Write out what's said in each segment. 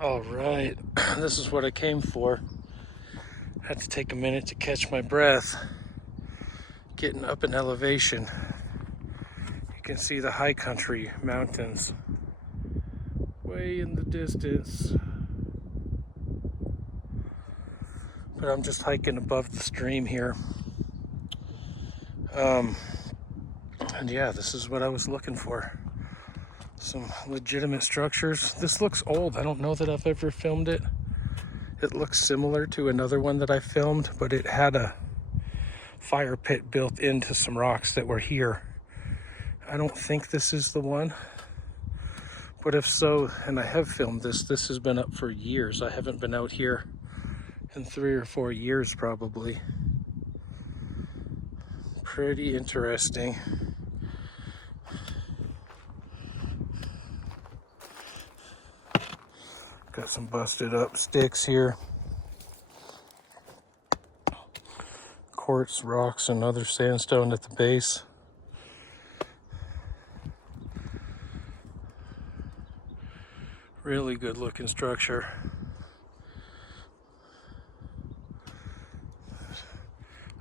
All right, this is what I came for. Had to take a minute to catch my breath. Getting up in elevation. You can see the high country mountains way in the distance. But I'm just hiking above the stream here. And yeah, this is what I was looking for. Some legitimate structures. This looks old. I don't know that I've ever filmed it. It looks similar to another one that I filmed, but it had a fire pit built into some rocks that were here. I don't think this is the one, but if so, and I have filmed this has been up for years. I haven't been out here in 3 or 4 years probably. Pretty interesting. Got some busted up sticks here. Quartz rocks and other sandstone at the base. Really good looking structure.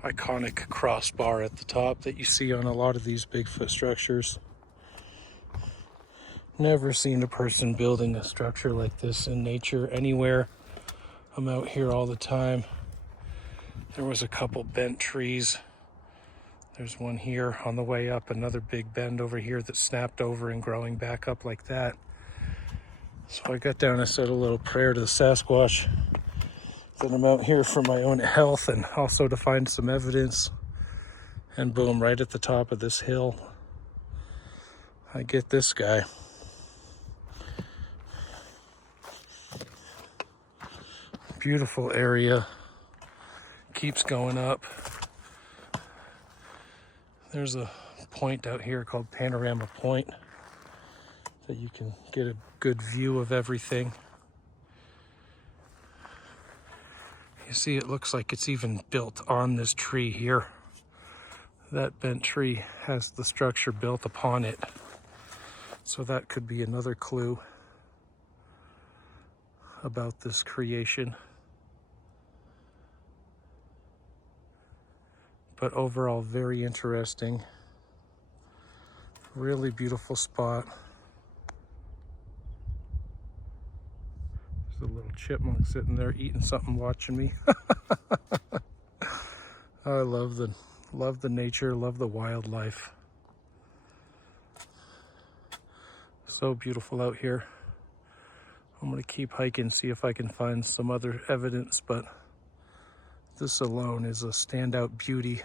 Iconic crossbar at the top that you see on a lot of these Bigfoot structures. Never seen a person building a structure like this in nature anywhere. I'm out here all the time. There was a couple bent trees. There's one here on the way up, another big bend over here that snapped over and growing back up like that. So I got down and said a little prayer to the Sasquatch that I'm out here for my own health and also to find some evidence. And boom, right at the top of this hill, I get this guy. Beautiful area. Keeps going up. There's a point out here called Panorama Point that you can get a good view of everything. You see, it looks like it's even built on this tree here. That bent tree has the structure built upon it. So that could be another clue about this creation. But overall, very interesting. Really beautiful spot. There's a little chipmunk sitting there eating something, watching me. I love the nature, love the wildlife. So beautiful out here. I'm gonna keep hiking, see if I can find some other evidence, but this alone is a standout beauty.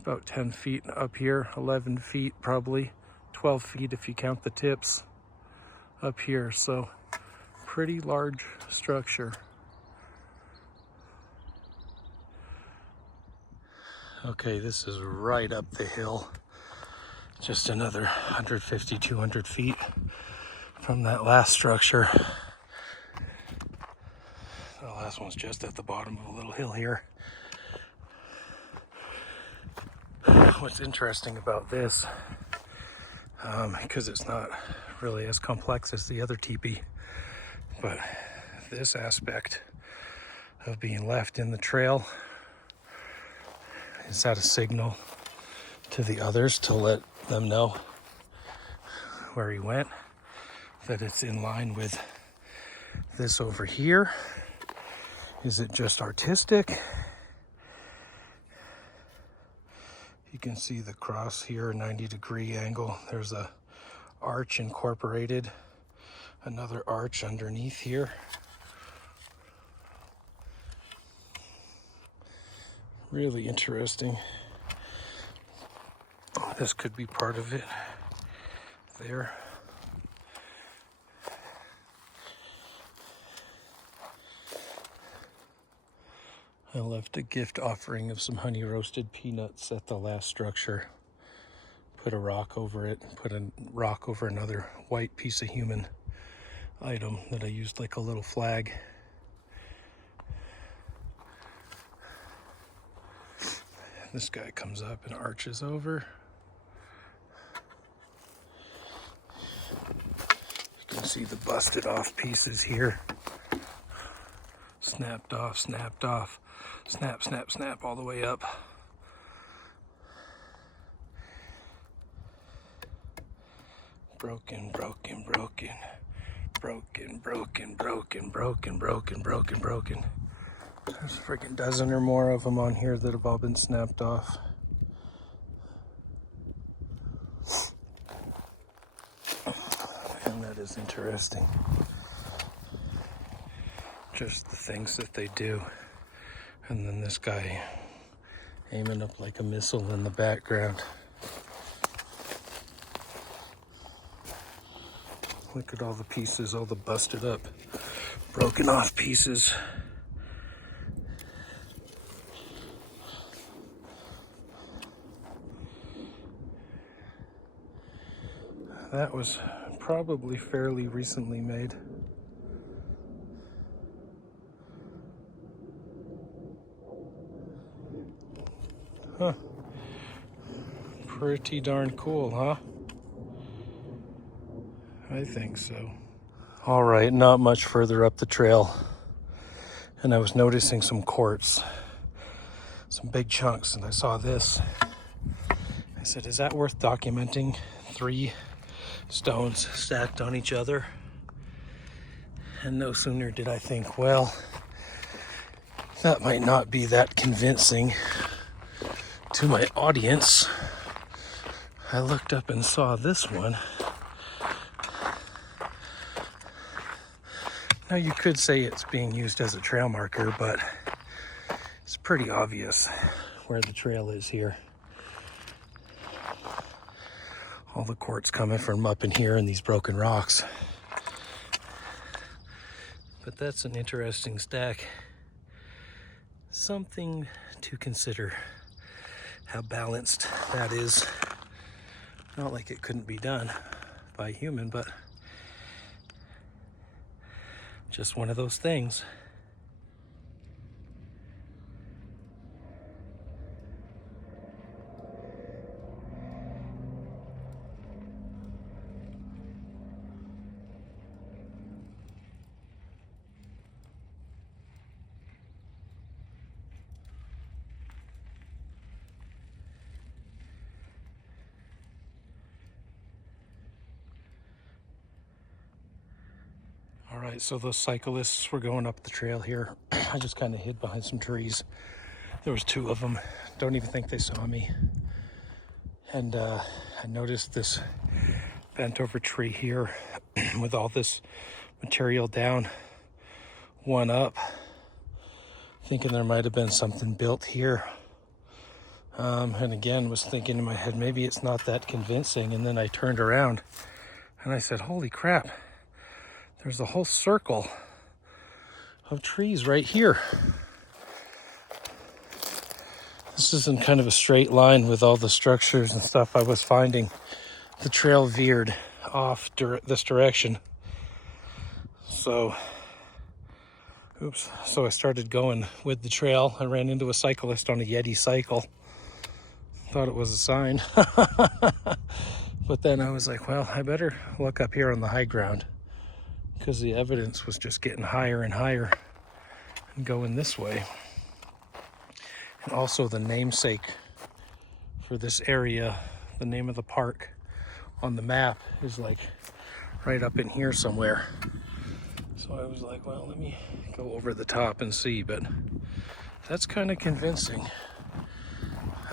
About 10 feet up here, 11 feet probably, 12 feet if you count the tips up here. So pretty large structure. Okay, this is right up the hill. Just another 150, 200 feet from that last structure. The last one's just at the bottom of a little hill here. What's interesting about this, because it's not really as complex as the other teepee, but this aspect of being left in the trail, is that a signal to the others to let them know where he went, that it's in line with this over here? Is it just artistic? You can see the cross here, 90-degree angle. There's a arch incorporated, another arch underneath here. Really interesting. This could be part of it there. I left a gift offering of some honey roasted peanuts at the last structure. Put a rock over it, put a rock over another white piece of human item that I used like a little flag. This guy comes up and arches over. You can see the busted off pieces here. Snapped off, snap, snap, snap, all the way up. Broken. There's a freaking dozen or more of them on here that have all been snapped off. And that is interesting. Just the things that they do. And then this guy aiming up like a missile in the background. Look at all the pieces, all the busted up, broken off pieces. That was probably fairly recently made. Huh. Pretty darn cool, huh? I think so. All right, not much further up the trail, and I was noticing some quartz, some big chunks, and I saw this. I said, is that worth documenting? 3 stones stacked on each other. And no sooner did I think, well, that might not be that convincing to my audience. I looked up and saw this one. Now you could say it's being used as a trail marker, but it's pretty obvious where the trail is here. All the quartz coming from up in here and these broken rocks. But that's an interesting stack. Something to consider, how balanced that is. Not like it couldn't be done by a human, but just one of those things. All right, so those cyclists were going up the trail here. I just kind of hid behind some trees. There was 2 of them. Don't even think they saw me. And I noticed this bent over tree here with all this material down, one up, thinking there might have been something built here. And again, was thinking in my head, maybe it's not that convincing. And then I turned around and I said, holy crap. There's a whole circle of trees right here. This isn't kind of a straight line with all the structures and stuff I was finding. The trail veered off this direction. So I started going with the trail. I ran into a cyclist on a Yeti cycle. Thought it was a sign. But then I was like, well, I better look up here on the high ground, because the evidence was just getting higher and higher and going this way. And also the namesake for this area, the name of the park on the map is like right up in here somewhere. So I was like, well, let me go over the top and see, but that's kind of convincing.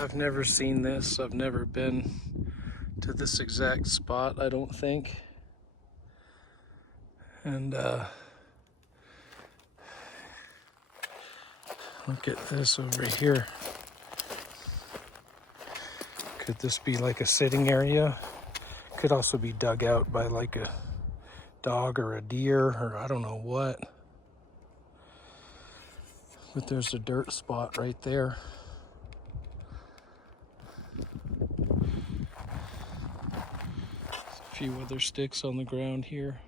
I've never seen this. I've never been to this exact spot, I don't think. And look at this over here. Could this be like a sitting area? Could also be dug out by like a dog or a deer or I don't know what. But there's a dirt spot right there. A few other sticks on the ground here.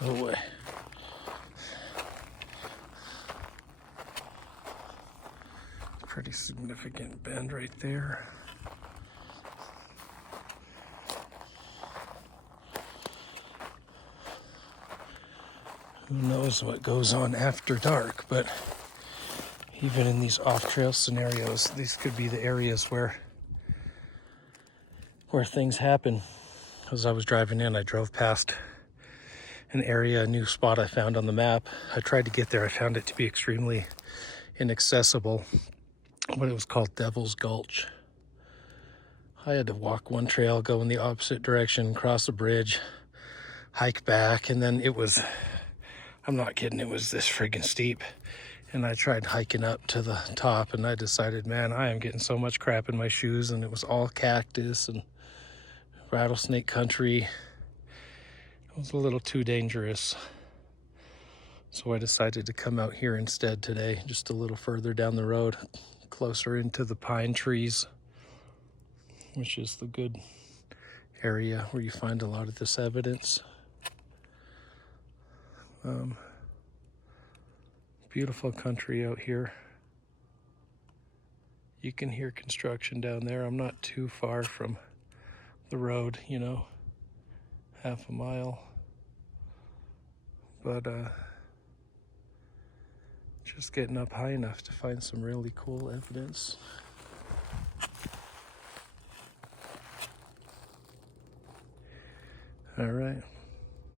Go away. Pretty significant bend right there. Who knows what goes on after dark, but even in these off-trail scenarios, these could be the areas where things happen. As I was driving in, I drove past an area, a new spot I found on the map. I tried to get there. I found it to be extremely inaccessible, but it was called Devil's Gulch. I had to walk one trail, go in the opposite direction, cross a bridge, hike back, and then it was, I'm not kidding, it was this friggin' steep. And I tried hiking up to the top, and I decided, man, I am getting so much crap in my shoes, and it was all cactus and rattlesnake country. It was a little too dangerous. So I decided to come out here instead today, just a little further down the road, closer into the pine trees, which is the good area where you find a lot of this evidence. Beautiful country out here. You can hear construction down there. I'm not too far from the road, you know, half a mile. But just getting up high enough to find some really cool evidence. All right.